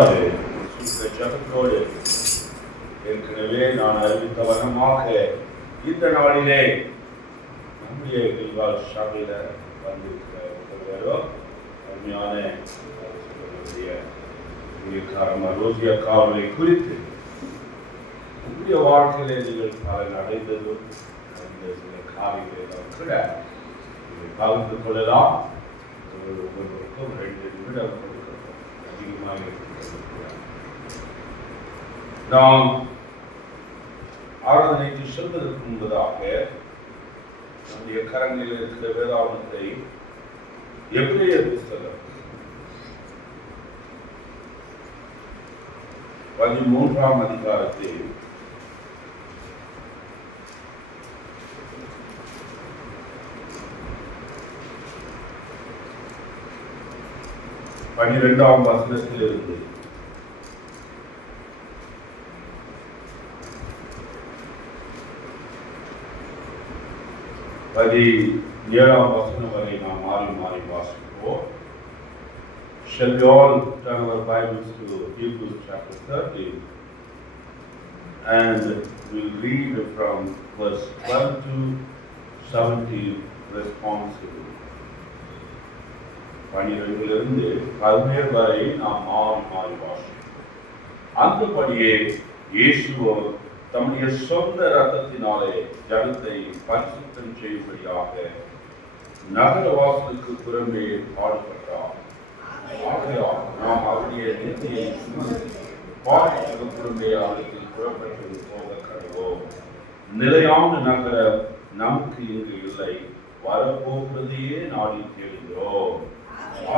ஜபத்தோடு ஏற்கனவே நான் அறிவித்த வண்ணமாக இந்த நாளிலே நம்முடைய கில்கால் சபையில வந்திருக்கிற ஒருவரோ அருமையான ரோசி அக்காவை குறித்து உங்களுடைய வாழ்க்கையிலே நீங்கள் பலன் அடைந்ததும் அந்த சில காரியங்களும் கூட பகிர்ந்து கொள்ளலாம். ஒவ்வொருவருக்கும் 2 நிமிடம் அதிகமாக இருக்கிறது. நாம் ஆராதனைக்கு செல்வதற்கு முன்பதாக நம்முடைய கரங்களில் இருக்கிற வேதாகமத்தை எபிரேயர் புத்தகம் 13ஆம் அதிகாரத்தில் 12ஆம் வசனத்திலிருந்து 17ஆம் வசனம் வரை நாம் மாறி மாறி வாசிப்போம். Shall we all turn our Bibles to Hebrews chapter 13 and we'll read from verse 12 to 17 responsibly. 12 17 வரை நாம் மாறி மாறி வாசிப்போம். அந்தபடியே இயேசுவோ தம்முடைய சொந்த ரத்தத்தினாலே ஜனத்தை பரிசுத்தம் செய்யும்படியாக நகர வாசலுக்கு புறம்பே பாடுபட்டார். ஆகையால் நாம் அவருடைய நீதியை பாடுகளுக்கு புறம்பே அவருக்கு புறப்பட்டு போக கடவோம். நிலையான நகரம் நமக்கு இங்கு இல்லை, வரப்போகிறதையே நாடி தேடுகிறோம்.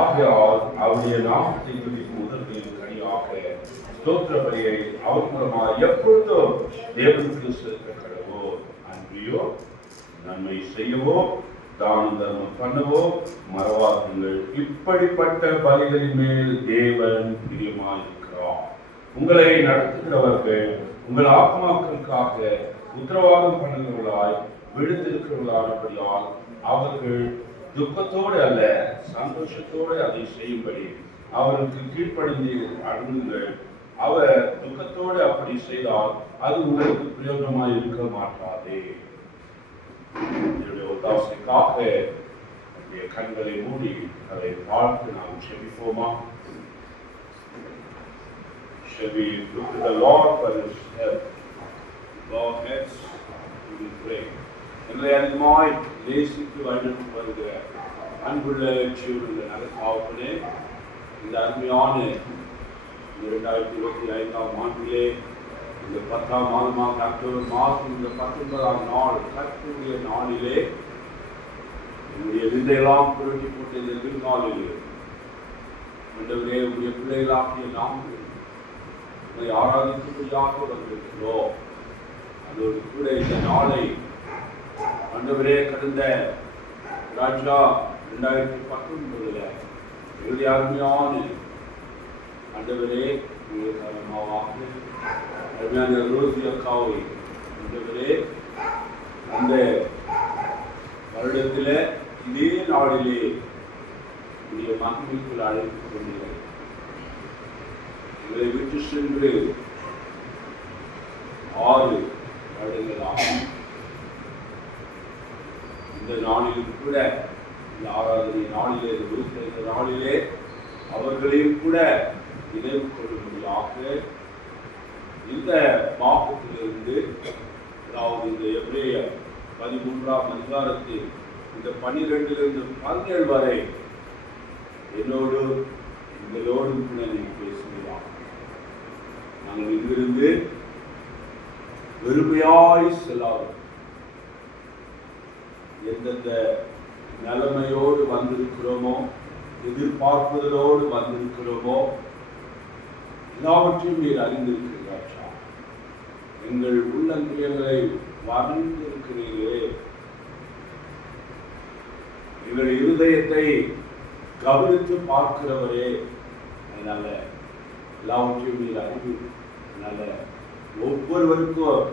ஆகையால் அவருடைய நாமத்தை குறிக்கும் முதல்களின் கனியாக ஸ்தோத்திர பலியை அவர் மூலமாக எப்பொழுதும் தேவனுக்கு செலுத்த கடவோம். அன்றியோ நன்மை செய்யவோ தானம் தர்மம் பண்ணவோ மறவாதீர்கள். இப்படிப்பட்ட பலிகளின் மேல் தேவன் பிரியமாயிருக்கிறார். உங்களை நடத்துகிறவர்கள் உங்கள் ஆத்மாக்களுக்காக உத்தரவாதம் பண்ணுகிறவர்களாய் விழுந்திருக்கிறவர்களானபடியால் அவர்கள் துக்கத்தோடு அல்ல சந்தோஷத்தோடு அதை செய்யும்படி அவருக்கு கீழ்ப்படிந்து அடங்குங்கள். அவர் துக்கத்தோடு அப்படி செய்தால் அது உங்களுக்கு பிரயோஜனமாய் இருக்க மாட்டாதே. ஒத்தாசைக்காக கண்களை மூடி அதை பார்த்து நாம் செபிப்போமா? Shall we look to the Lord for His help? Bow heads, we will pray. எங்களை அதிகமாய் நேசித்து வழிநடத்தி வருகிற அன்புள்ள ஜீவனுள்ள நலத்தாவுடனே இந்த அருமையான 2025ஆம் ஆண்டிலே இந்த 10ஆம் மாதமாக அக்டோபர் மாதம் இந்த 19ஆம் நாள் கர்த்தருடைய நாளிலே என்னுடைய விதையெல்லாம் புரட்டி போட்ட இந்த திருநாளிலே ஆண்டவரே உடைய பிள்ளைகளாகிய நாம் உங்களை ஆராதிக்கும்படியாக வந்திருக்கிறோம். அதோடு கூட இந்த நாளை ஆண்டவரே கடந்த ராஜா 2019 எங்களுடைய அருமையான ஆண்டவரே அருமையான ரோசி அக்காவை ஆண்டவரே அந்த வருடத்தில் இதே நாளிலே உடைய மகிமைக்குள் அழைத்துக் கொண்டீர்கள். இதை விட்டு சென்று 6 வருடங்கள் ஆகும். இந்த நாளிலும் கூட இந்த ஆராதனை நாளிலே இந்த நாளிலே அவர்களையும் கூட நினைவு கொள்ளும்படியாக இந்த மாதத்திலிருந்து அதாவது இந்த எபிரேயர் 13ஆம் அதிகாரத்தில் இந்த 12 17 வரை என்னோடு உங்களோடும் கூட நீங்கள் பேசுகிறார். நாங்கள் இங்கிருந்து வெறுமையாய் செல்லாது எந்தெந்த நிலைமையோடு வந்திருக்கிறோமோ எதிர்பார்ப்புகளோடு வந்திருக்கிறோமோ எல்லாவற்றையும் நீர் அறிந்திருக்கிறார். எங்கள் உள்ளங்களை வளர்ந்திருக்கிறீர்களே, எங்கள் இருதயத்தை கவனித்து பார்க்கிறவரே, அதனால எல்லாவற்றையும் நீர் அறிவு. அதனால ஒவ்வொருவருக்கும்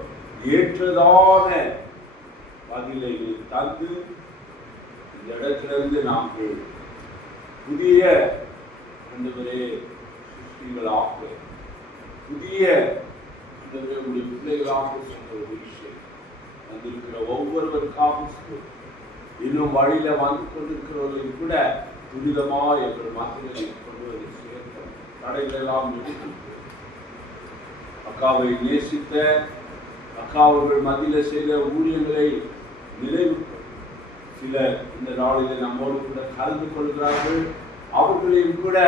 ஏற்றதான பதிலை தந்து இந்த இடத்திலிருந்து நாங்கள் புதிய சிருஷ்டிகளாக புதிய உடைய பிள்ளைகளாக சொன்ன ஒரு விஷயம் வந்திருக்கிற ஒவ்வொருவருக்காகவும் இன்னும் வழியில வந்து கொண்டிருக்கிறவர்களும் கூட துரிதமாக எங்கள் மத்தியில் கொண்டு வந்து சேர்க்க தடைகள் எல்லாம் எடுத்து அக்காவை நேசித்த அக்காவர்கள் மத்தியில செய்த ஊழியங்களை நினைவு சில இந்த நாளில் நம்மோடு கூட கலந்து கொள்கிறார்கள். அவர்களையும் கூட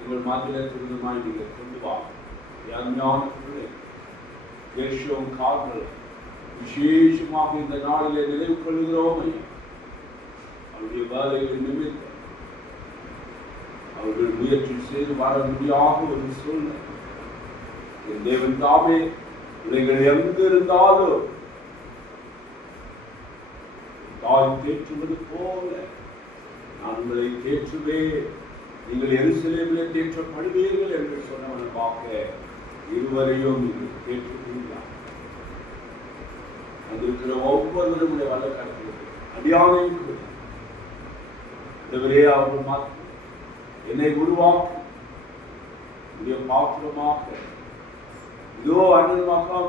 எங்கள் மத்தியில துரிதமாய் நீங்கள் கொண்டு வாங்க. கார்கள் விசேஷமாக இந்த நாளிலே நினைவு கொள்கிறோம். அவருடைய வேலைகள் நிமித்தம் அவர்கள் முயற்சி செய்து வர முடியாத ஒரு சூழ்நிலை. என் தேவன் தாமே இவைகள் எங்கு இருந்தாலும் தாய் தேற்றுவது போல நான் உங்களை தேற்றுவேன், நீங்கள் எருசலேமிலே தேற்றப்படுவீர்கள் என்று சொன்னவனை பார்க்க இருவரையும் நீங்கள் தேற்றுவீர்களா? வந்திருக்கிற ஒவ்வொருவரும் வல்ல கருத்து அடியானையும் அவர்கள் மாற்றி என்னை உருவாக்கி உடைய பாத்திரமாக இதோ அண்ணன்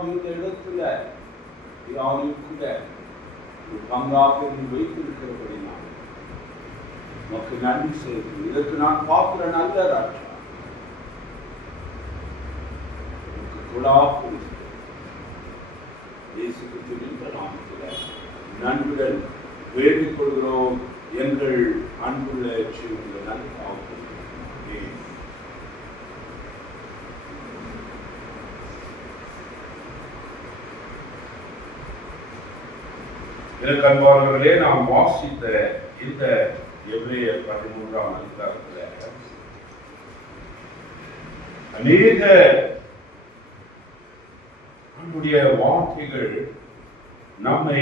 இருந்த இடத்துல யாரையும் கூட ஒரு பங்காக நீ வைத்திருக்கிறபடி நான் உனக்கு நன்றி செய்து இதற்கு நான் பார்க்கிற நல்ல ராஜா நன்றியுடன் வேண்டிக் கொள்கிறோம் எங்கள் அன்புள்ள எனக்கு அன்பானவர்களே, நாம் வாசித்த இந்த எபிரேயர் 13ஆம் அதிகாரத்தில் அநேக நம்முடைய வார்த்தைகள் நம்மை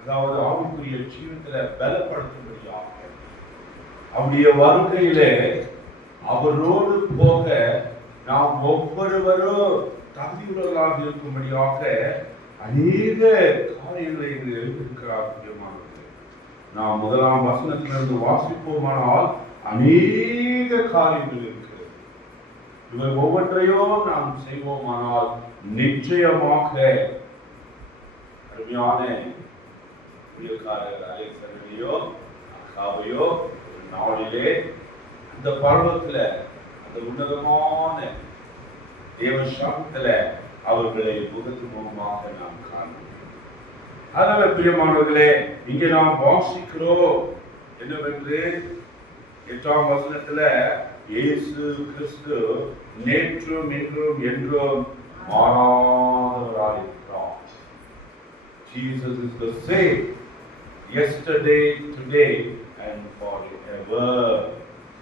அதாவது ஆவிக்குரிய ஜீவத்தில் பலப்படுத்தும்படியாக அவருடைய வருகையிலே அவரோடு போக நாம் ஒவ்வொருவரும் தகுதியுள்ளவர்களாக இருக்கும்படியாக அநேக காரியங்களை எழுதியிருக்கிறார். நாம் 1ஆம் வசனத்திலிருந்து வாசிப்போமானால் அநேக காரியங்கள் இருக்கிறது. இவை ஒவ்வொன்றையும் நாம் செய்வோமானால் நிச்சயமாக அருமையான அலெக்சரையோ அக்காவையோ நாளிலே அந்த பருவத்துல அந்த உன்னதமான தேவசாமத்துல அவர்களை முகத்து முகமாக நாம் காணணும். அதனால பிரியமானவர்களே, இங்கே நாம் வாசிக்கிறோம் என்னவென்று 8ஆம் வசனத்துல இயேசு கிறிஸ்து நேற்றும் இன்றும் என்றும் மாறாதவராய் இருக்கிறார். Jesus is the same yesterday, today and forever.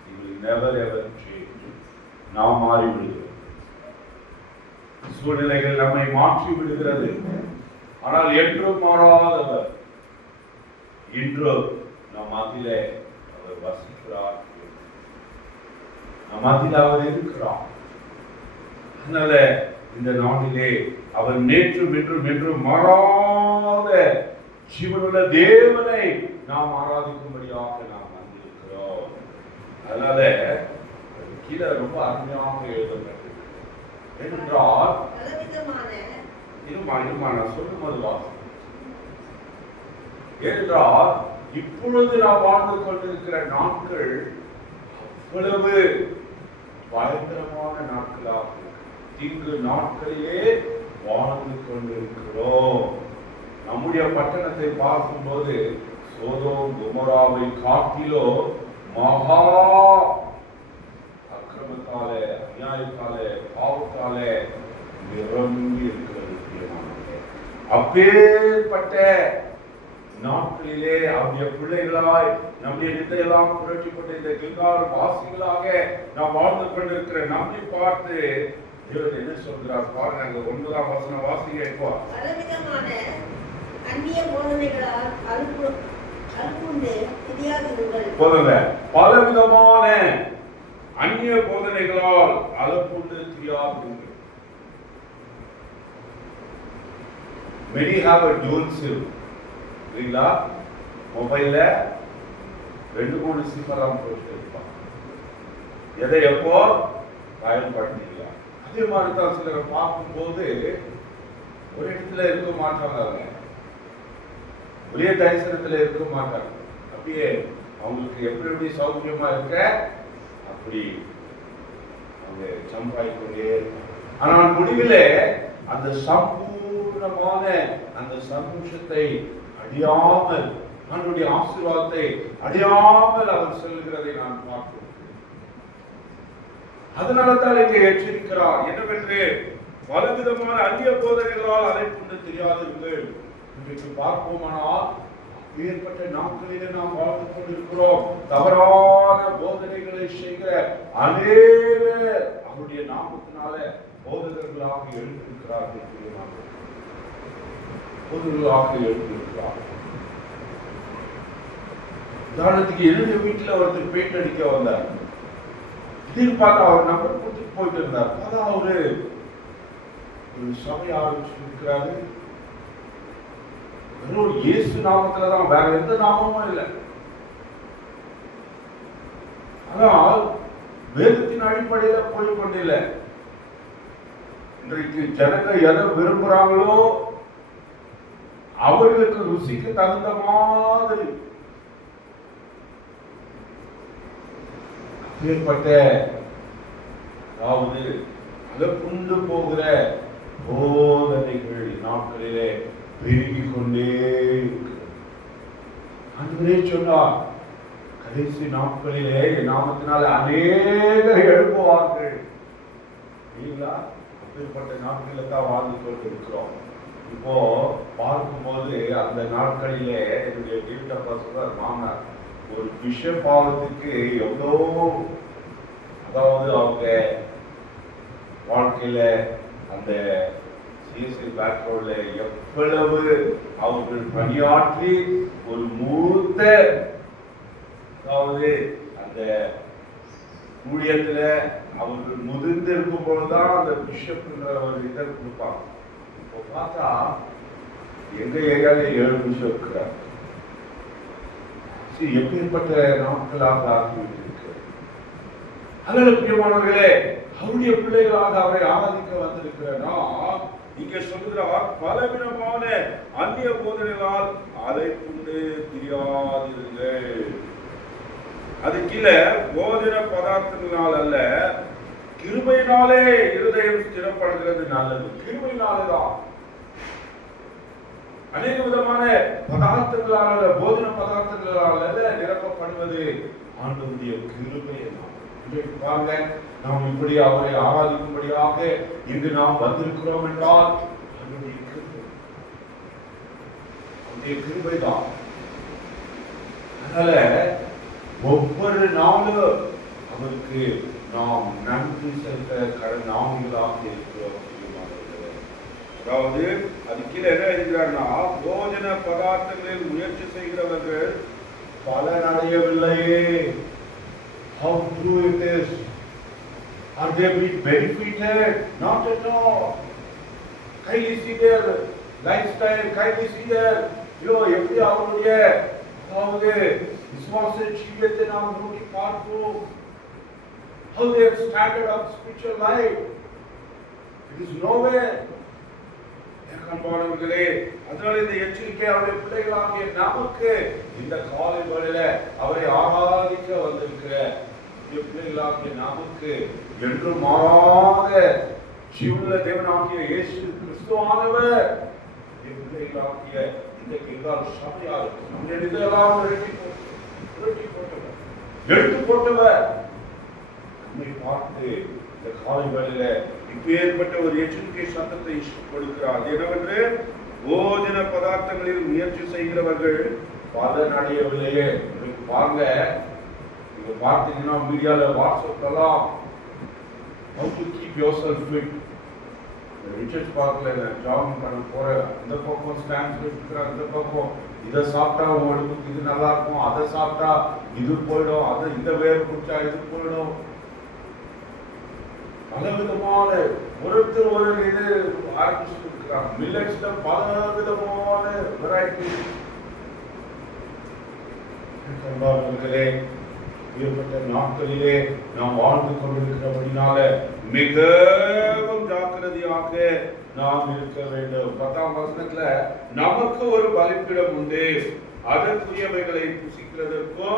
He will never ever change. நாம் மாறி விடுகிறோம். சூழ்நிலைகள் நம்மை மாற்றி விடுகிறது. ஆனால் என்றும் மாறாதவர். இன்றும் நம் மத்தியிலே அவர் வசிக்கிறார். நம் மத்தியில் அவர் இருக்கிறார். அதனால இந்த நாளிலே அவர் நேற்றும் இன்றும் என்றும் மாறாத ஜீவனுள்ள தேவனை நாம் ஆராதிக்கும்படியாக நாம் வந்திருக்கிறோம். அதனால கீழே ரொம்ப அருமையாக எழுதப்பட்டிருக்கு. என்றால் சொல்லும்போது வாசம் என்றால் இப்பொழுது நாம் வாழ்ந்து கொண்டிருக்கிற நாட்கள் அவ்வளவு பயங்கரமான நாட்களாக தீங்கு நாட்களிலே வாழ்ந்து கொண்டிருக்கிறோம். நம்முடைய பட்டணத்தை பார்க்கும்போது சோதோம் கொமோராவை காட்டிலோ மகா அக்கிரமத்தாலே அநியாயத்தாலே பாவத்தாலே நிரம்பி இருக்கிறது. அப்பேற்பட்ட நாட்களிலே அவருடைய பிள்ளைகளாய் நம்முடைய நிலையெல்லாம் புரட்சிப்பட்ட இந்த கில்கால் வாசிகளாக நாம் வாழ்ந்து கொண்டிருக்கிற நம்மை பார்த்து தேவன் என்ன சொல்கிறார் பாருங்க. அங்க 9ஆம் வசனம் வாசிங்க. இப்போ பலவிதமான அந்நிய போதனைகளால் அல்புண்டு திரியாதிருங்கள். போதுங்க. பலவிதமான அந்நிய போதனைகளால் அல்புண்டு திரியாதிருங்கள். Many have a dual SIM. இல்லைங்களா? மொபைல்ல 2-3 சிம் எல்லாம் போட்டு இருப்பாங்க. எதை எப்போ காயப்படுத்தீங்களா? அதே மாதிரி தான் சிலரை பார்க்கும்போது ஒரு இடத்துல இருக்க மாட்டாங்க, அவங்க ஒரே தரிசனத்துல இருக்க மாட்டாங்க. அப்படியே அவங்களுக்கு எப்படி எப்படி சௌக்கியமா இருக்க அப்படி அவங்க ஜம்ப் ஆகிக்கொண்டே இருக்காங்க. ஆனால் முடிவில் அந்த சம்பூர்ணமான அந்த சந்தோஷத்தை அடியாமல், அவனுடைய ஆசீர்வாதத்தை அடியாமல் அவர் செல்கிறதை நான் பார்க்கிறேன். அதனால தான் இங்கே எச்சரிக்கிறார் என்னவென்று, பலவிதமான அந்நிய போதனைகளால் அதை கொண்டு தெரியாதீர்கள். இன்றைக்கு பார்ப்போமானால் ஏற்பட்ட நாட்களிலே நாம் வாழ்ந்து கொண்டிருக்கிறோம். தவறான போதனைகளை செய்கிற அநேகர் அவருடைய நாமத்தினால போதகர்களாக எழுந்திருக்கிறார்கள். போதகர்களாக எழுந்திருக்கிறார்கள். உதாரணத்துக்கு என்னுடைய வீட்டில் ஒருத்தர் பேட்டி அடிக்க வந்தார். திடீர்னு பார்த்தா அவர் நம்பர் கொடுத்துட்டு போயிட்டு இருந்தார். பார்த்தா அவரு ஒரு சபை ஆரம்பிச்சிருக்கிறாரு. வெறும் இயேசு நாமத்துலதான், வேற எந்த நாமமும் இல்லை. ஆனால் வேதத்தின் அடிப்படையில போய் கொண்டில்லை. இன்றைக்கு ஜனங்க எதை விரும்புறாங்களோ அவர்களுக்கு ருசிக்கு தகுந்த மாதிரி ஏற்பட்ட, அதாவது அலப்புண்டு போகிற போதனைகள் நாட்களிலே பெருகிக் கொண்டே இருக்கிறது. சொன்னார், கடைசி நாட்களிலே நாமத்தினால் அநேகர் எழுப்புவார்கள். அப்படிப்பட்ட நாட்களில் தான் வாழ்ந்து கொண்டு இருக்கிறோம். இப்போ பார்க்கும்போது அந்த நாட்களிலே என்னுடைய வீட்டப்பா சொல்றார், மாமனார் ஒரு பிஷப் ஆகிறதுக்கு எவ்வளோ, அதாவது அவங்க வாழ்க்கையில அந்த சிஎஸ்சி பேக்ரவுண்ட்ல எவ்வளவு அவர்கள் பணியாற்றி ஒரு மூத்த, அதாவது அந்த ஊழியத்துல அவர்கள் முதிர்ந்து இருக்கும் பொழுதுதான் அந்த பிஷப்ன்ற ஒரு இதை கொடுப்பாங்க. இப்போ பார்த்தா எங்க ஏரியால 7 பிஷப் இருக்கிறார். எப்படிப்பட்ட நாட்களாக ஆகிவிட்டிருக்கு. அதனால பிரியமானவர்களே, அவருடைய பிள்ளைகளாக அவரை ஆராதிக்க வந்திருக்கிறனா இங்க சொல்லுகிறார், பலவிதமான அந்நிய போதனைகளால் அதை கொண்டு தெரியாதீர்கள். அது கீழே போதன பதார்த்தங்களால் அல்ல, கிருபையினாலே இருதயம் ஸ்திரப்படுகிறது நல்லது. கிருபையினாலேதான். அநேக விதமான பதார்த்தங்களால, போதன பதார்த்தங்களால நிரப்பப்படுவது ஆண்டவருடைய கிருபை. பாருங்க, நாம் இப்படி அவரை ஆராதிக்கும்படியாக இங்கு நாம் வந்திருக்கிறோம் என்றால் அவருடைய கிருபை தான். அதனால ஒவ்வொரு நாளும் அவருக்கு நாம் நன்றி செலுத்த கடன் நாமங்களாக இருக்கிறோம். அதாவது அது கீழே என்ன எழுதுகிறார்னா, போஜன பதார்த்தங்களில் முயற்சி செய்கிறவர்கள் பலன் அடையவில்லையே. How true it is. Are they being benefited? Not at all. Kindly see their lifestyle, kindly see their, எப்படி அவருடைய, அதாவது விசுவாச ஜீவியத்தை நாம் நோக்கி பார்ப்போம். How their standard of spiritual life. It is nowhere. அன்பானவர்களே, அதனால இந்த எச்சரிக்கை அவருடைய பிள்ளைகளாகிய நமக்கு இந்த காலை வேளையில அவரை ஆராதிக்க வந்திருக்கிற பிள்ளைகளாகிய நமக்கு என்று மாறாத ஜீவனுள்ள தேவனாகிய இயேசு கிறிஸ்துவானவர் பிள்ளைகளாகிய இந்த எங்கால் சபையார் இதெல்லாம் எடுத்து போட்டவர் நம்மை பார்த்து இந்த காலை வேளையில இப்பேற்பட்ட ஒரு எச்சரிக்கை சத்தத்தை கொடுக்கிறார். என்னவென்று, போஜன பதார்த்தங்களில் முயற்சி செய்கிறவர்கள் பலன் அடையவில்லையே. பாருங்க, நீங்க பார்த்தீங்கன்னா மீடியால, வாட்ஸ்அப்லாம் how to keep yourself fit. ரிச்சர்ஸ் பார்க்கல ஜாகிங் பண்ண போற, இந்த பக்கம் ஸ்டாண்ட்ஸ் இருக்கிற, இந்த பக்கம் இதை சாப்பிட்டா உடம்புக்கு இது நல்லா இருக்கும், அதை சாப்பிட்டா இது போயிடும், அதை இந்த வேர் குடிச்சா இது போயிடும். பலவிதமான ஒருத்தர் ஒரு இது ஆரம்பிச்சு கொடுக்கிறாங்க. மில்லட்ஸ்ல பலவிதமான வெரைட்டி. ஏற்பட்ட நாட்களிலே நாம் வாழ்ந்து கொண்டிருக்கிறபடினால மிகவும் ஜாக்கிரதையாக நாம் இருக்க வேண்டும். 10ஆம் வசனத்துல நமக்கு ஒரு பலிபீடம் உண்டு, அதற்குரியவைகளை புசிக்கிறதற்கோ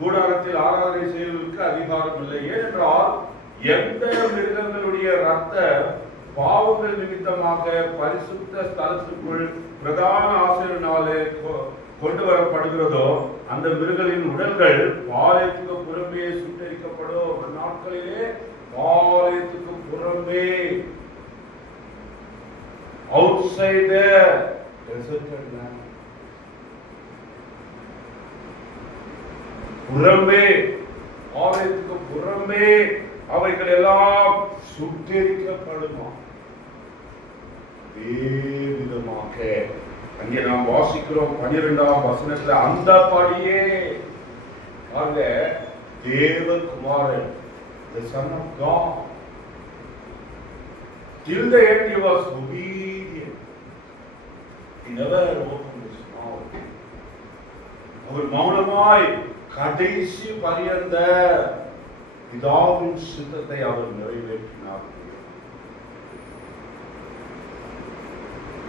கூடாரத்தில் ஆராதனை செய்வதற்கு அதிகாரம் இல்லை. ஏனென்றால் எந்த மிருகங்களுடைய ரத்த பாவங்கள் நிமித்தமாக பரிசுத்த ஸ்தலத்துக்குள் பிரதான ஆசிரியனாலே கொண்டு வரப்படுகிறதோ அந்த மிருகங்களின் உடல்கள் பாளையத்துக்கு புறம்பே சுட்டரிக்கப்படும். நாட்களிலே பாளையத்துக்கு புறம்பே, outside the deserted land, புறம்பே, பாளையத்துக்கு புறம்பே அவைகள் எல்லாம் சுட்டரிக்கப்படுமா. விதமாக அங்கே நாம் வாசிக்கிறோம் 12ஆம் வசனத்துல, அந்த படியே ஆக தேவகுமாரன், the son of God, till the end he was obedient, he never opened his mouth. அவர் மௌனமாய் கடைசி பரியந்த பிதாவின் சித்தத்தை அவர் நிறைவேற்றினார்.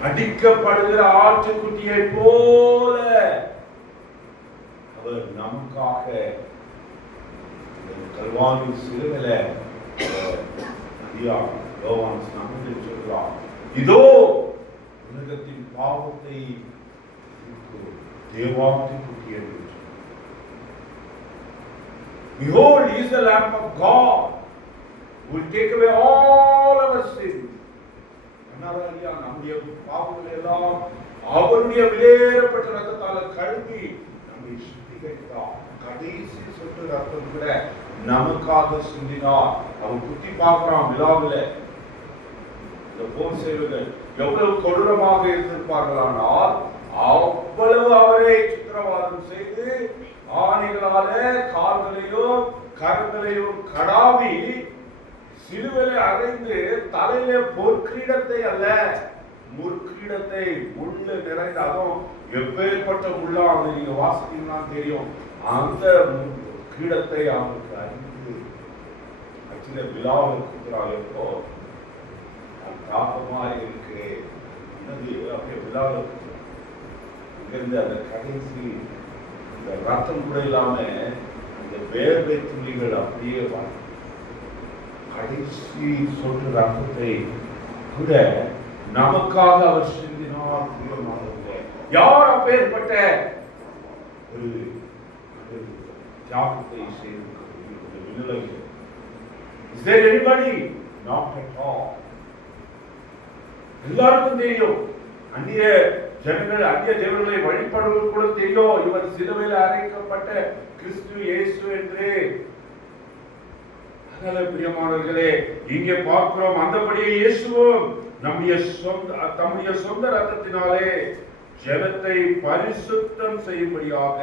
அடிக்கப்படுகிற ஆட்டுக்குட்டியை போல அவர் நமக்காக கல்வாரி சிலுவையில யோவான் ஸ்நானத்தில் சொல்கிறார், இதோ உலகத்தின் பாவத்தை தேவாட்டுக்குட்டி என்று. Behold, he is the Lamb of God who will take away all our sins. நம்முடைய பாவங்களை எல்லாம் அவருடைய விலையேறப்பட்ட ரத்தத்தால் கழுவி நம்மை சுத்திகரித்தார். கடைசி சொட்டு ரத்தம் கூட நமக்காக சிந்தினார். அவன் குத்தி பார்க்கிறான் விழாவில். இந்த போர் செய்வர்கள் எவ்வளவு கொடூரமாக இருந்திருப்பார்களானால் அவ்வளவு அவரை சித்திரவாதம் செய்து ஆணிகளால கால்களையும் கரங்களையும் கடாவி சிலுவையிலே அறைந்து தலையில பொற்கிரீடத்தை அல்ல முற்கிரீடத்தை முள்ளு நிறைந்த, அதுவும் எப்பேற்பட்ட முள்ளா அது நீங்க வாசித்தீங்கன்னா தெரியும். அந்த கிரீடத்தை அவனுக்கு அறிந்து அச்சில விழாவில் கொடுக்குறாள். எப்போ தாக்கமா இருக்கிறேன் அப்படியே விழாவில் இங்கிருந்து அந்த கடைசி இந்த ரத்தம் கூட இல்லாம அந்த வேர்வை துளிகள் அப்படியே கடைசி சொட்டு ரத்தத்தை கூட நமக்காக அவர் சிந்தினார். யார் அப்பேற்பட்ட ஒரு தியாகத்தை செய்து? Is there anybody? Not at all. எல்லாருக்கும் தெரியும், அந்நிய ஜனங்கள் அந்நிய தேவர்களை வழிபடுவது கூட தெரியும், இவர் சிலுவையில் அறைக்கப்பட்ட கிறிஸ்து இயேசு என்று. அதனால பிரியமானவர்களே, இங்கே பார்க்கிறோம், அந்தபடியே இயேசுவும் தம்முடைய சொந்த ரத்தத்தினாலே ஜனத்தை பரிசுத்தம் செய்யும்படியாக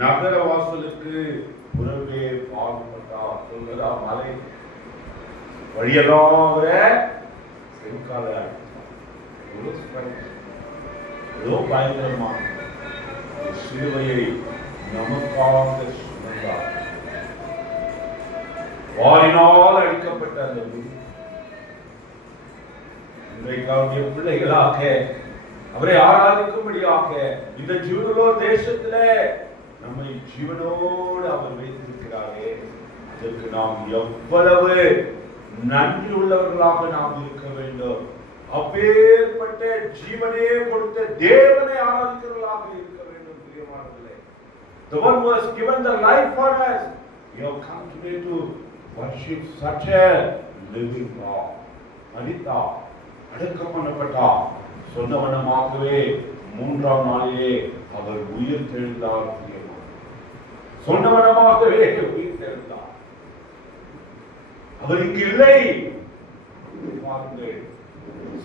நகர வாசலுக்கு புறவே பாடுபட்டார். சொல்கிறா மலை வழியெல்லாம் செங்கால ஏதோ பயங்கரமான சிலுவையை நமக்காக சுமந்தார். வாரினால் அழிக்கப்பட்ட அந்த இன்றைக்காவுடைய பிள்ளைகளாக அவரை ஆராதிக்கும்படியாக இந்த ஜீவனோ தேசத்துல நம்மை ஜீவனோடு அவர் வைத்திருக்கிறாரே, அதற்கு நாம் எவ்வளவு நன்றி உள்ளவர்களாக நாம் இருக்க வேண்டும். அப்பேற்பட்ட ஜீவனே கொடுத்த தேவனை ஆராதிக்கிறவர்களாக இருக்க வேண்டும். பிரியமானவர்களே, the one who has given the life for us, you have come today to worship such a living God. மரித்தார், அடக்கம் பண்ணப்பட்டார், சொன்னவனமாகவே 3ஆம் நாளிலே அவர் உயிர் தெழுந்தார். சொன்னவனமாகவே உயிர் தெழுந்தார். அவர் இங்கு இல்லை,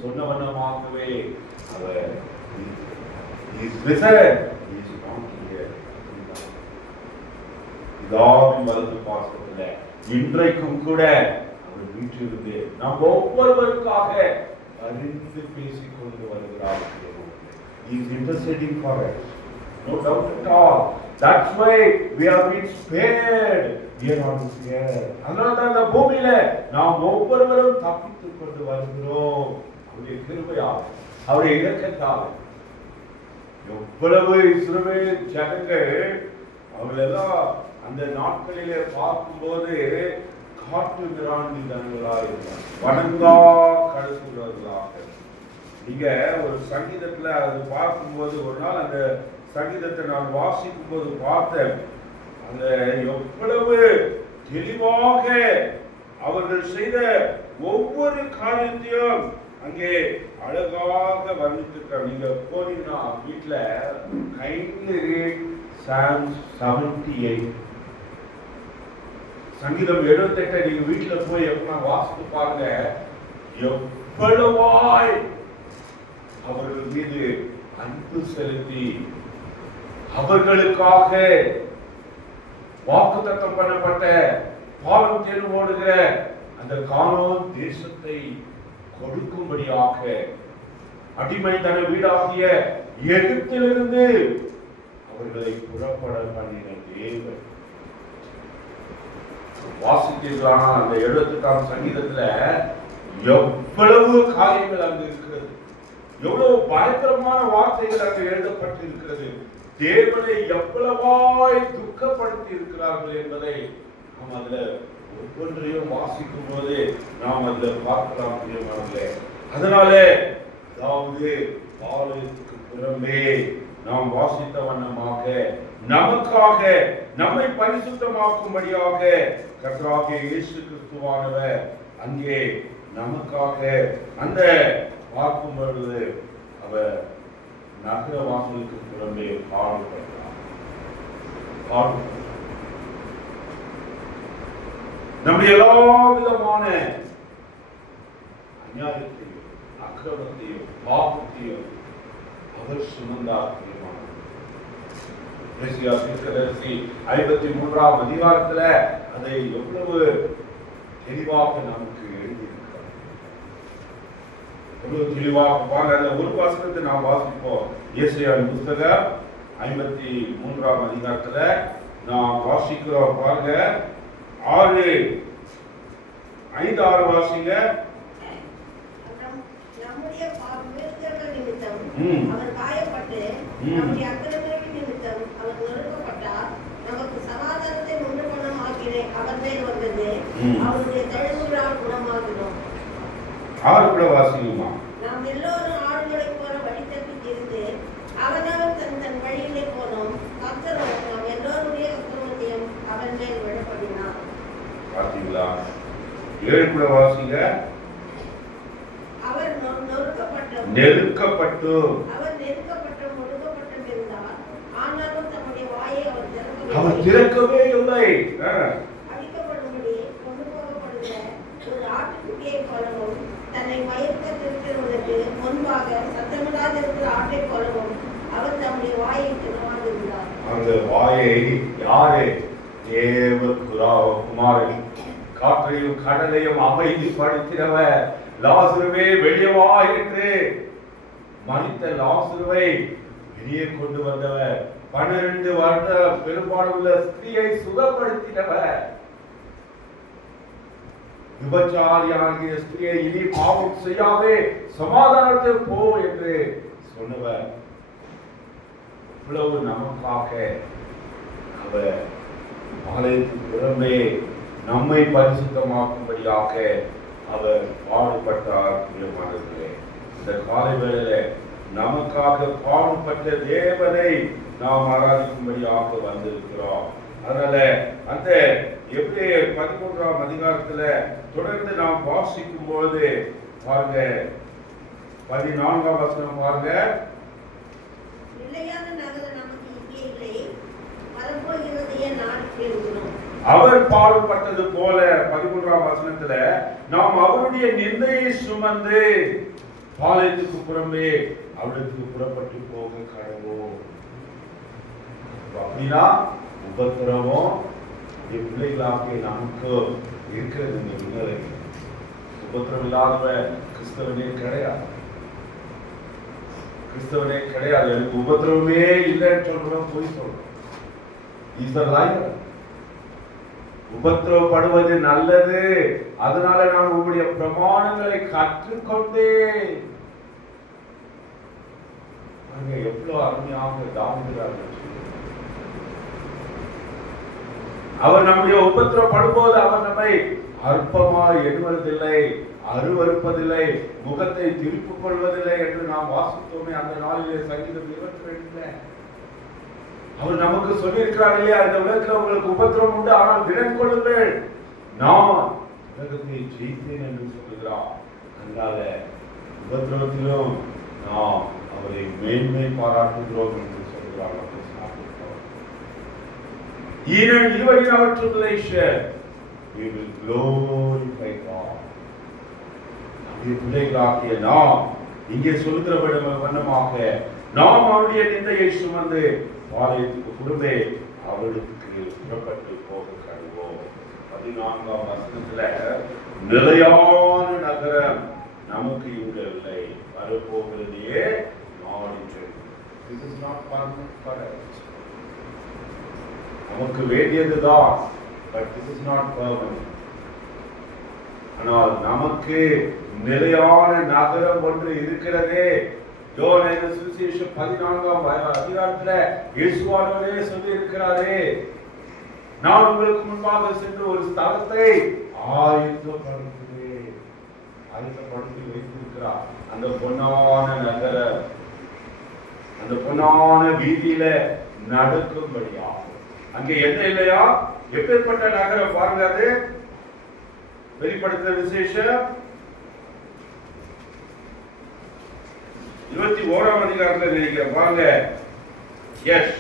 சொன்னவனமாகவே அவர் வலது பாசத்துல இன்றைக்கும் கூட அவர் வீட்டிலிருந்து நாம் ஒவ்வொருவருக்காக அறிந்து பேசிக் கொண்டு வருகிறார். He is interceding for us. No doubt at all. That's why we have been spared. We are not scared. அதனால்தான் இந்த பூமியில நாம் ஒவ்வொருவரும் தப்பித்துக் கொண்டு வருகிறோம். அவருடைய கிருபையால், அவருடைய இரக்கத்தால். எவ்வளவு இஸ்ரவேல் ஜனங்கள் அவர்களெல்லாம் அந்த நாட்களிலே பார்க்கும்போது காட்டு மிராண்டி ஜனங்களாக இருந்தார், வணங்கா கழுத்துள்ளவர்களாக. நீங்க ஒரு சங்கீதத்துல அது பார்க்கும்போது, ஒரு நாள் அந்த சங்கீதத்தை நான் வாசிக்கும் போது பார்த்தேன். அந்த எவ்வளவு தெளிவாக அவர்கள் செய்த ஒவ்வொரு காரியத்தையும் அங்கே அழகாக வர்ணித்திருக்காங்க. நீங்க போனீங்கன்னா வீட்டுல kindly read Psalms 78. சங்கீதம் 78 நீங்க வீட்டுல போய் எப்ப வாசித்து பாருங்க. எவ்வளவாய் அவர்கள் மீது அன்பு செலுத்தி அவர்களுக்காக வாக்குத்தத்தம் பண்ணப்பட்ட பாலும் தேர்வு ஓடுகிற அந்த கானான் தேசத்தை கொடுக்கும்படியாக அடிமைத்தன வீடாகிய எகிப்திலிருந்து அவர்களை புறப்பட பண்ணின தேவன். வாசித்தீர்களான அந்த 78ஆம் சங்கீதத்துல எவ்வளவு காரியங்கள் அங்கு இருக்கிறது, எவ்வளவு பயங்கரமான வார்த்தைகள் அங்கு எழுதப்பட்டு இருக்கிறது. தேவனை எவ்வளவாய் துக்கப்படுத்தி இருக்கிறார்கள் என்பதை நாம் அதுல ஒவ்வொன்றையும் வாசிக்கும் போது நாம் அதில் பார்க்கலாம் பிரியமானவர்களே. அதனாலே அதாவது பாவத்துக்கு புறம்பே நாம் வாசித்த வண்ணமாக நமக்காக நம்மை பரிசுத்தமாக்கும்படியாக கர்த்தராகிய இயேசு கிறிஸ்துவானவர் அங்கே நமக்காக அந்த பார்க்கும் பொழுது அவர் நகர வாசலுக்கு புறம்பே பாடுபட்டார். நம்முடைய எல்லா விதமான அநியாயத்தையும் அக்கிரமத்தையும் பாவத்தையும் அவர் சுமந்தார். 53ஆம் அதிகாரத்துல அதை எவ்வளவு தெளிவாக நமக்கு எழுதியிருக்கிறார். எவ்வளவு தெளிவாக பாருங்க. அந்த ஒரு வசனத்தை நாம் வாசிப்போம். ஏசாயாவின் புத்தகம் 53ஆம் அதிகாரத்துல நாம் வாசிக்கிறோம். பாருங்க 6 வாசிங்க. நம்முடைய பாவங்கள் நிமித்தம் அவர் காயப்பட்டு, நம்முடைய அக்கிரமங்களின் நிமித்தம் அவர் நொறுக்கப்பட்டார். நமக்கு சமாதானத்தை உண்டு பண்ணும் ஆக்கினை அவர் மேல் வந்தது. அவருடைய தழும்புகளால் குணமாகிறோம். 6 கூட வாசிங்கம்மா. நாம் எல்லோரும் ஆடுகளைப் போல வழி தப்பி திரிந்து அவனவன் தன் வழியிலே போனோம். கர்த்தர் நாம் எல்லோருடைய அக்கிரமத்தையும் அவர் மேல் விழப்படினார். பாத்தீங்களா? 7 கூட வாசிங்க. அவர் நெருக்கப்பட்டு ஒடுக்கப்பட்டும் இருந்தார். ஆனாலும் தம்முடைய வாயை அவர் திறக்கவே இல்லை. அடிக்கப்படும்படி கொண்டு போகப்படுகிற ஒரு ஆட்டுக்குட்டியைப் போலவும், தன்னை மயக்க திருத்துவதற்கு முன்பாக சத்தமில்லாதிருக்கிற ஆட்டைப் போலவும் அவர் தம்முடைய வாயை திறவாதிருந்தார். அந்த வாயை யாரே? தேவகுமாரன் காற்றையும் கடலையும் அமைதிப்படுத்தினவர். லாசருவே வெளியே வா என்று மரித்த லாசருவை வெளியே கொண்டு வந்தவர். 12 வருட பெரும்பாலுள்ள ஸ்திரியை சுகப்படுத்தினவர். விபச்சாரியாகிய ஸ்திரியை இனி பாவம் செய்யாதே, சமாதானத்தில் போ என்று சொன்னவர். இவ்வளவு நமக்காக அவர் ஆலயத்துக்கு புறம்பே நம்மை பரிசுத்தமாக்கும்படியாக அவர் பாடுபட்டார். பிரியமானவர்களே, இந்த காலை வேளையில நமக்காக பாடுபட்ட தேவனை நாம் ஆராதிக்கும்படியாக வந்திருக்கிறோம். அதனால அந்த எபிரேயர் 13ஆம் அதிகாரத்துல தொடர்ந்து நாம் வாசிக்கும் பொழுது பாருங்க 14ஆம் வசனம் பாருங்க. நிலையான நகரம் நமக்கு இங்கே இல்லை, வரப்போகிறதையே நாடி கேட்கிறோம். அவர் பாடுபட்டது போல 13ஆம் வசனத்துல நாம் அவருடைய நிந்தையை சுமந்து பாளையத்துக்கு புறம்பே அவருக்கு புறப்பட்டு போக கடவோம். அப்படின்னா உபத்திரவம் பிள்ளைகளாக நமக்கு இருக்கிறது. இந்த விடுதலை உபத்திரம் இல்லாதவ கிறிஸ்தவனே கிடையாது. கிறிஸ்தவனே கிடையாது, எனக்கு உபத்திரவமே இல்லைன்னு சொல்றோம், போய் சொல்றோம். Is a liar. உபத்திரவப்படுவது நல்லது, அதனால நான் உங்களுடைய பிரமாணங்களை கற்றுக்கொண்டேன். எவ்வளவு அருமையாக தாவிகிறார்கள். அவர் நம்முடைய உபத்திரவப்படும்போது அவர் நம்மை அற்பமாய் எண்ணுவதில்லை, அருவருப்பதில்லை, முகத்தை திருப்பிக் கொள்வதில்லை என்று நாம் வாசித்தோமே அந்த நாளிலே சங்கீதம் 22. அவர் நமக்கு சொல்லியிருக்கிறார் இல்லையா, இந்த உலகத்தில் உங்களுக்கு உபத்திரவம் உண்டு, ஆனால் திடன் கொள்ளுங்கள், நான் உலகத்தை ஜெயித்தேன் என்று சொல்லுகிறார். அதனால உபத்திரவத்திலும் நாம் அவரை மேன்மை பாராட்டுகிறோம் என்று சொல்கிறார். Even in our tribulation, we will glorify God. பிள்ளைகளாகிய நாம் இங்கே சொல்லுகிற வண்ணமாக நாம் அவருடைய நிந்தையை சுமந்து பாளையத்துக்கு குடும்பே அவளுக்கு புறப்பட்டு போக கருவோம். 14ஆம் வசனத்துல நிலையான நகரம் நமக்கு இங்கு இல்லை, வரப்போகிறதையே நாடிச்சு. This is not permanent for us. நமக்கு வேண்டியதுதான், but this is not permanent. ஆனால் நமக்கு நிலையான நகரம் ஒன்று இருக்கிறதே. யோவான் சுவிசேஷம் 14ஆம் அதிகாரத்துல இயேசுவானவரே சொல்லி இருக்கிறாரே, நான் உங்களுக்கு முன்பாக சென்று ஒரு ஸ்தலத்தை ஆயத்தப்படுத்தி வைத்திருக்கிறார். அந்த பொன்னான நகரம், அந்த பொன்னான வீதியில நடக்கும்படியா. அங்கே என்ன இல்லையா? எப்பேற்பட்ட நகரம் பாருங்க. அது வெளிப்படுத்த விசேஷம் 21ஆம் அதிகாரத்தில் நினைக்கிறேன் பாருங்க. எஸ்,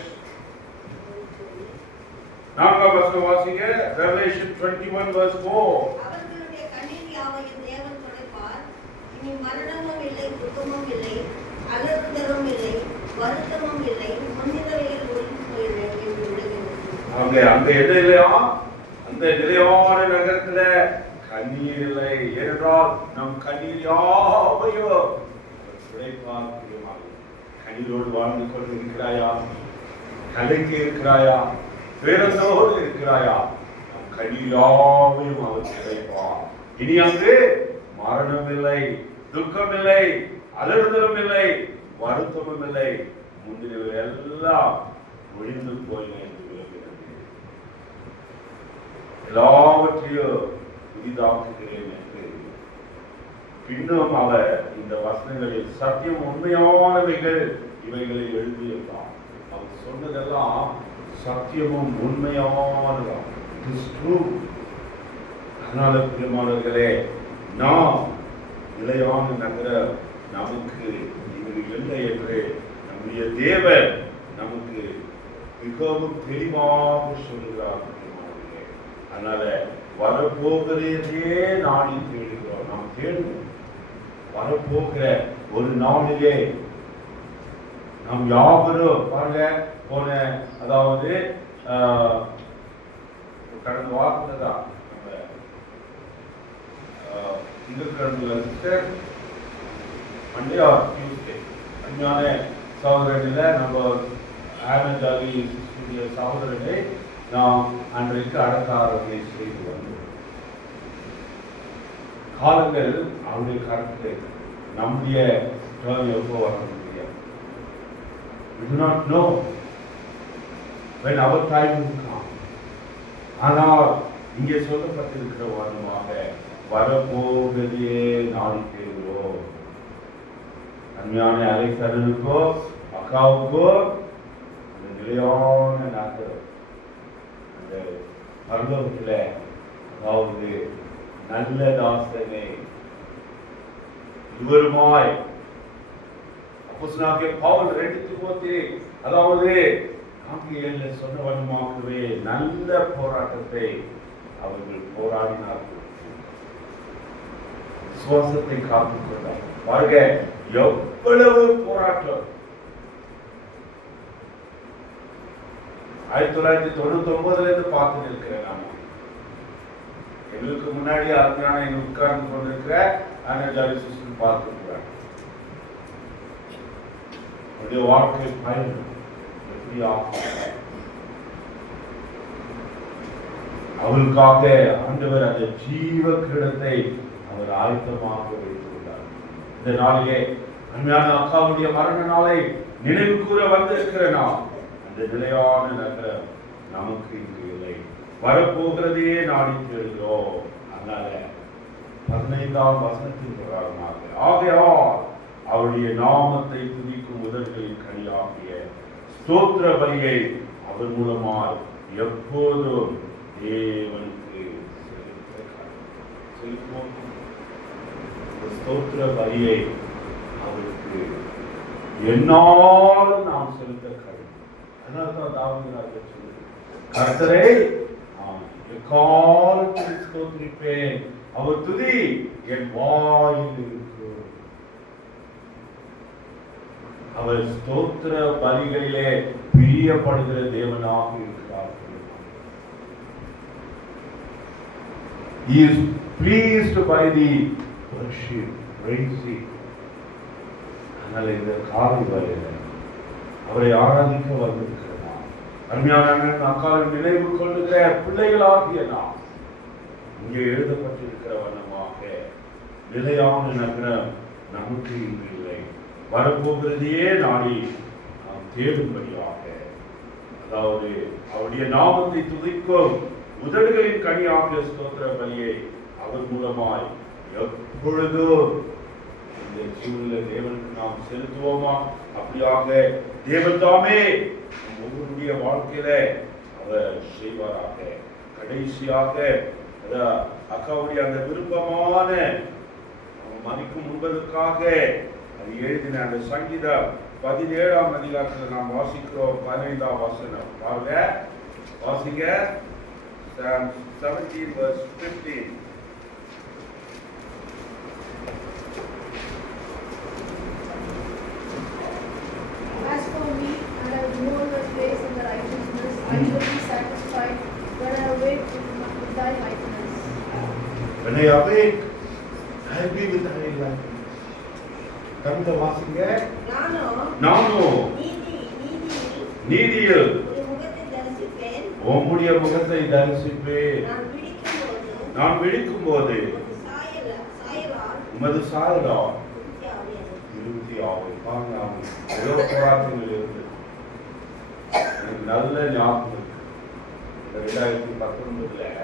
4ஆம் வசனம் வாசிங்க. Revelation 21 verse 4. அவர்களுடைய கண்ணீர் யாவையும் தேவன் துடைப்பார். இனி மரணமும் இல்லை, துக்கமும் இல்லை, அலறுதலும் இல்லை, வருத்தமும் இல்லை, முன்னிலையில் ஒழிந்து போயிடும் என்று விடுகிறது. அங்க என்ன இல்லையா? அந்த நிலையான நகரத்துல கண்ணீர் இல்லை. ஏனென்றால் நம் கண்ணீர் யாவையும் கண்ணீரோடு வாழ்ந்து கொண்டு இருக்கிறாயா? கலைக்கு இருக்கிறாயா? பேரத்தோடு இருக்கிறாயா? நம் கண்ணீர் யாவையும் அவர் கிடைப்பார். இனி அங்கு மரணம் இல்லை, துக்கம் இல்லை, அலறுதலும் இல்லை, வருத்தமும் இல்லை, முந்தினவர் எல்லாம் ஒழிந்து போயின என்று விளங்குகிறது. எல்லாவற்றையும் புதிதாக்குகிறேன் என்று பின்னும் அவர் இந்த வசனங்களில் சத்தியம் உண்மையானவைகள் இவைகளை எழுதியிருந்தார். அவர் சொன்னதெல்லாம் சத்தியமும் உண்மையானதான். அதனால பிரியமானவர்களே, நாம் நிலையான நகரம் நமக்கு இங்கு இல்லை என்று நம்முடைய தேவன் நமக்கு மிகவும் தெளிவாக சொல்லுகிறார். அதனால வரப்போகிறதே நாடி தேடுகிறோம். நாம் தேடுவோம். வரப்போகிற ஒரு நாளிலே நாம் யாவரும் பாருங்க, போன அதாவது கடந்த வாரத்தில் தான் நம்ம திங்கட்கிழமை சிஸ்டர் மண்டே ஆர் டியூஸ்டே அஞ்ஞான சகோதரனில் நம்ம ஆனந்தாவி சகோதரனை நாம் அன்றைக்கு அடக்காரத்தை செய்து வந்தோம். காலங்கள் அவருடைய கருத்து நம்முடைய எப்போ வர முடியாது. We do not know when our time will come. ஆனால் இங்கே சொல்லப்பட்டிருக்கிற வாரமாக வரப்போவதையே நாடி தேடுகிறோம். அஞ்ஞான அலைக்கடனுக்கோ அக்காவுக்கோ அந்த நிலையான நகரம் அந்த பரலோகத்தில், அதாவது நல்ல தாசனே இவருமாய் அப்போஸ்தலனாகிய பவுல் 2 தீமோத்தேயு அதாவது 4:7 சொன்ன வண்ணமாகவே நல்ல போராட்டத்தை அவர்கள் போராடினார்கள். விசுவாசத்தை காத்துக் கொண்டார். பாருங்க எவ்வளவு போராட்டம். 1999 இருந்து பார்த்து இருக்கிறேன். நான் எங்களுக்கு முன்னாடி அருமையான உட்கார்ந்து கொண்டிருக்கிற பார்த்துக்கிறாங்க. அவருடைய வாழ்க்கை பயணம் எப்படி ஆகும்? அவருக்காக ஆண்டவர் அந்த ஜீவ கிரீடத்தை அவர் ஆயத்தமாக வைத்துள்ளார். இந்த நாளிலே அருமையான அக்காவுடைய மரண நாளை நினைவு கூற வந்திருக்கிற நாம், அந்த நிலையான நகரம் நமக்கு இங்கு இல்லை, வரப்போகிறதையே நாடி தேடுகிறோம். அதனால 15ஆம் வசனத்தின் பிரகாரமாக, ஆகையால் அவருடைய நாமத்தை துதிக்கும் உதடுகளின் கனியாகிய ஸ்தோத்திர பலியை அவர் மூலமாய் எப்போதும் தேவனுக்கு செலுத்துவோம். ஸ்தோத்திர பலியை அவருக்கு என்னாலும் நாம் செலுத்த கடமை. அதனால்தான் தாவீது ராஜா சொல்லுது, கர்த்தரை நான் எக்காலத்திலும் ஸ்தோத்திரிப்பேன், அவர் துதி என் வாயில் இருக்கும். அவர் ஸ்தோத்திர பலிகளிலே பிரியப்படுகிற தேவனாக இருக்கிறார். He is pleased by the worship, praising. அதனால இந்த காலை வேளையில அவரை ஆராதிக்க வந்திருக்கிறோம். அருமையான அக்காவின் நினைவு கொள்ளுகிற பிள்ளைகளாகிய நாம் இங்கே எழுதப்பட்டிருக்கிற வண்ணமாக நிலையான நகரம் நமக்கு இங்கு இல்லை, வரப்போகிறதையே நாடி நாம் தேடும்படியாக, அதாவது அவருடைய நாமத்தை துதிக்கும் உதடுகளின் கனியாகிய ஸ்தோத்திர பலியை அவர் மூலமாய் எப்பொழுதும் இந்த ஜீவனில் தேவனுக்கு நாம் செலுத்துவோமா? அப்படியாக தேவன் தாமே ஒவ்வொருடைய வாழ்க்கையில அவர் செய்வாராக. கடைசியாக அக்காவுடைய அந்த விருப்பமான மதிக்கும் முன்பதற்காக அது எழுதின அந்த சங்கீதம் 17ஆம் அதிகாரத்தில் நாம் வாசிக்கிறோம். 15ஆம் வசனம் பாருங்க, வாசிங்க. Psalm 17 verse 15. As for me, and I will know your face in the righteousness, I shall be satisfied when I awake with thy likeness. When I awake, I will be with thy likeness. கவிதை வாசிங்க. நானும் நீதியில் உம்முடைய முகத்தை தரிசிப்பேன். நான் விழிக்கும் போது உமது சாயலால் திருப்தி ஆகும். ஏதோ போராட்டங்கள் இருந்து எனக்கு நல்ல ஞாபகம் இருக்கு. 2019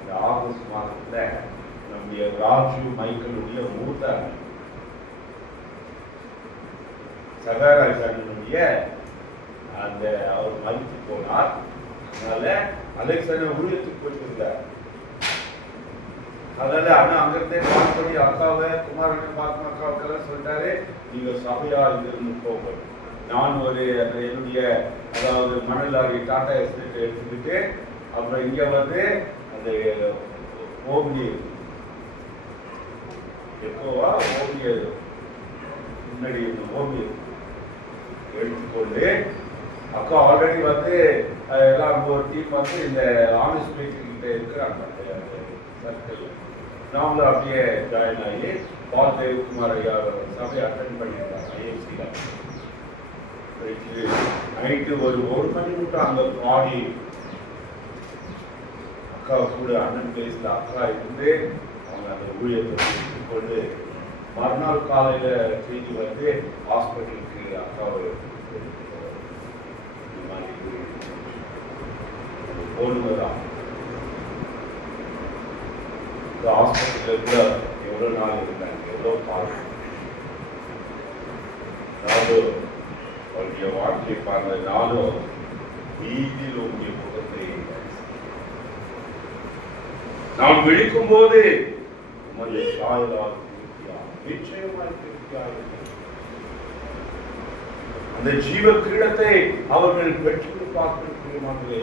இந்த ஆகஸ்ட் மாதத்துல நம்முடைய ராஜு மைக்கேலுடைய மூத்த சகாராஜ் அண்ணனுடைய அந்த அவர் மதித்து போனார். அதனால அலெக்சாண்டர் ஊழியத்துக்கு போயிட்டு இருந்தார். அதனால அண்ணா அங்கிருந்தே கால் பண்ணி அக்காவை குமாரனை பார்க்கணும், அக்காவுக்கெல்லாம் சொல்லிட்டாரு, நீங்க சபையா இங்கிருந்து போங்க. நான் ஒரு என்னுடைய அதாவது மணல் லாரி டாடா எஸ்டேட் எடுத்துக்கிட்டு அப்புறம் இங்க வந்து அந்த ஓமிய எப்போவா ஓமிய முன்னாடி ஓமிய எடுத்துக்கொண்டு அக்கா ஆல்ரெடி வந்து எல்லாம் ஒரு டீம் வந்து இந்த ஆனஸ்ட் ஸ்பீக்கர் கிட்ட இருக்கிறாங்க சர்க்கிள். நாமளும் அப்படியே ஜாயின் ஆகி பால் தேவ்குமார் ஐயா சபையை அட்டென்ட் பண்ணியிருந்தாங்க ஐஎஃப்சியில். நைட்டு ஒரு மணி மட்டும் அங்கே பாடி அக்கா கூட அண்ணன் பேசில அக்கா இருந்து அவங்க அந்த ஊழியத்தை கொண்டு மறுநாள் காலையில் செய்தி வந்து ஹாஸ்பிட்டலுக்கு அக்காவை போடுவதான். இந்த ஹாஸ்பிட்டலில் கூட எவ்வளோ நாள் இருந்தாங்க, எவ்வளோ காலம். அதாவது அவருடைய வாழ்க்கை பாருங்க, நானும் வீதியில் உங்களுடைய முகத்தை நான் விழிக்கும் போது உங்களுடைய சாயலால் நிச்சயமாய் திருப்தியாக அந்த ஜீவ கிரீடத்தை அவர்கள் பெற்று பார்க்க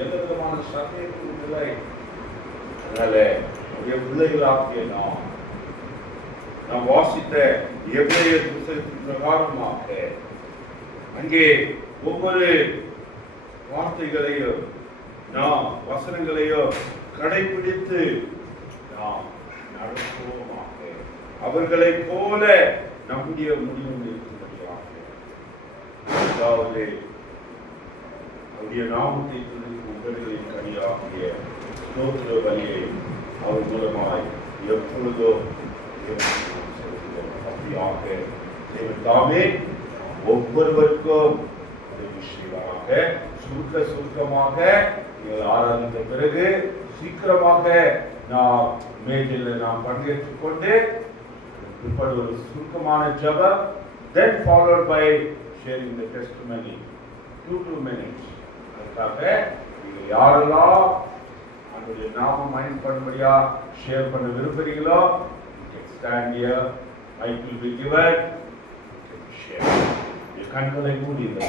எந்த விதமான சந்தேகமும் இல்லை. அதனால பிள்ளைகளாகிய நாம் வாசித்த எபிரேயர் புத்தகத்தின் பிரகாரமாக அங்கே ஒவ்வொரு வார்த்தைகளையோ நாம் வசனங்களையோ கடைபிடித்து நாம் நடத்துவோமாக. அவர்களை போல நம்முடைய முடிவு இருக்கும்படியாக அதாவது அவருடைய நாமத்தை துதிக்கும் உங்களின் கனியாகிய ஸ்தோத்திர பலியை அவர் மூலமாய் எப்பொழுதோ தேவனுக்கு நாம் செலுத்துவோம். அப்படியாக தேவன் தாமே ஒவ்வொருவருக்கும் உதவி செய்வாராக. சுருக்கமாக நீங்கள் ஆராதித்த பிறகு சீக்கிரமாக நாம் மேஜில் நாம் பங்கேற்றுக் கொண்டு பிற்பாடு ஒரு சுருக்கமான ஜெபம், then followed by sharing the testimony 2 minutes. அதுக்காக நீங்கள் யாரெல்லாம் அவருடைய நாமம் பயன்படும்படியா ஷேர் பண்ண விரும்புகிறீங்களோ stand here, mic will be given, share. You கண்களை மூடி இந்த